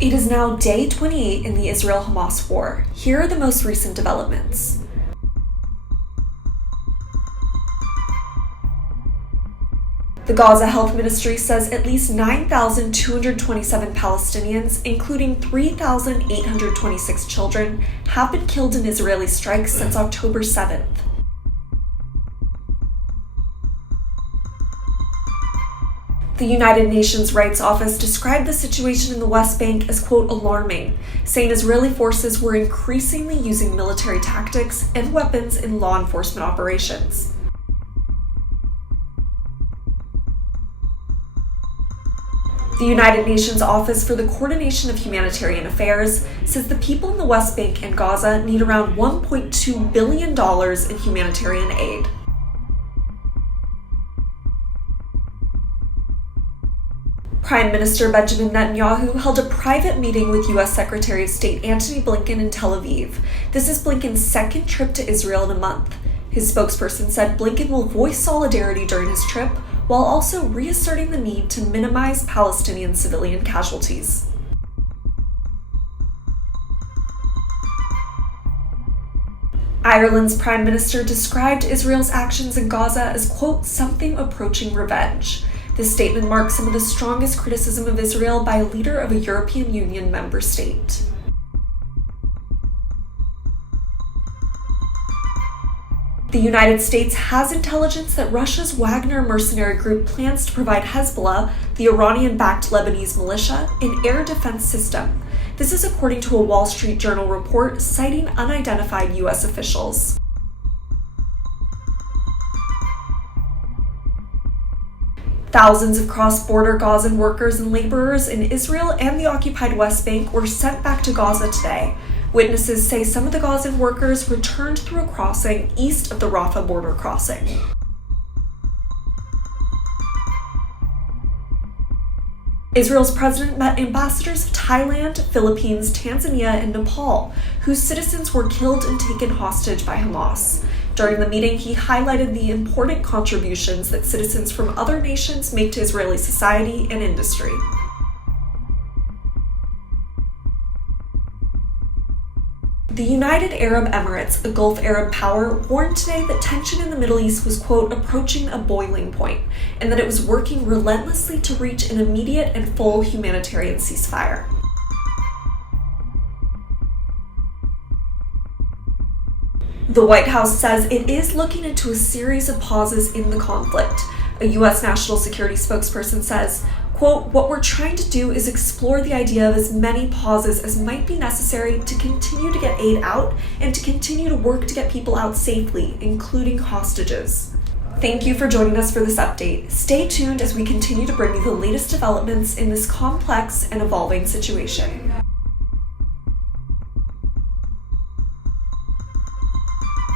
It is now day 28 in the Israel-Hamas war. Here are the most recent developments. The Gaza Health Ministry says at least 9,227 Palestinians, including 3,826 children, have been killed in Israeli strikes since October 7th. The United Nations Rights Office described the situation in the West Bank as, quote, alarming, saying Israeli forces were increasingly using military tactics and weapons in law enforcement operations. The United Nations Office for the Coordination of Humanitarian Affairs says the people in the West Bank and Gaza need around $1.2 billion in humanitarian aid. Prime Minister Benjamin Netanyahu held a private meeting with U.S. Secretary of State Antony Blinken in Tel Aviv. This is Blinken's second trip to Israel in a month. His spokesperson said Blinken will voice solidarity during his trip, while also reasserting the need to minimize Palestinian civilian casualties. Ireland's Prime Minister described Israel's actions in Gaza as, quote, something approaching revenge. This statement marks some of the strongest criticism of Israel by a leader of a European Union member state. The United States has intelligence that Russia's Wagner mercenary group plans to provide Hezbollah, the Iranian-backed Lebanese militia, an air defense system. This is according to a Wall Street Journal report citing unidentified U.S. officials. Thousands of cross-border Gazan workers and laborers in Israel and the occupied West Bank were sent back to Gaza today. Witnesses say some of the Gazan workers returned through a crossing east of the Rafah border crossing. Israel's president met ambassadors of Thailand, Philippines, Tanzania, and Nepal, whose citizens were killed and taken hostage by Hamas. During the meeting, he highlighted the important contributions that citizens from other nations make to Israeli society and industry. The United Arab Emirates, a Gulf Arab power, warned today that tension in the Middle East was, quote, approaching a boiling point, and that it was working relentlessly to reach an immediate and full humanitarian ceasefire. The White House says it is looking into a series of pauses in the conflict. A U.S. national security spokesperson says, quote, what we're trying to do is explore the idea of as many pauses as might be necessary to continue to get aid out and to continue to work to get people out safely, including hostages. Thank you for joining us for this update. Stay tuned as we continue to bring you the latest developments in this complex and evolving situation.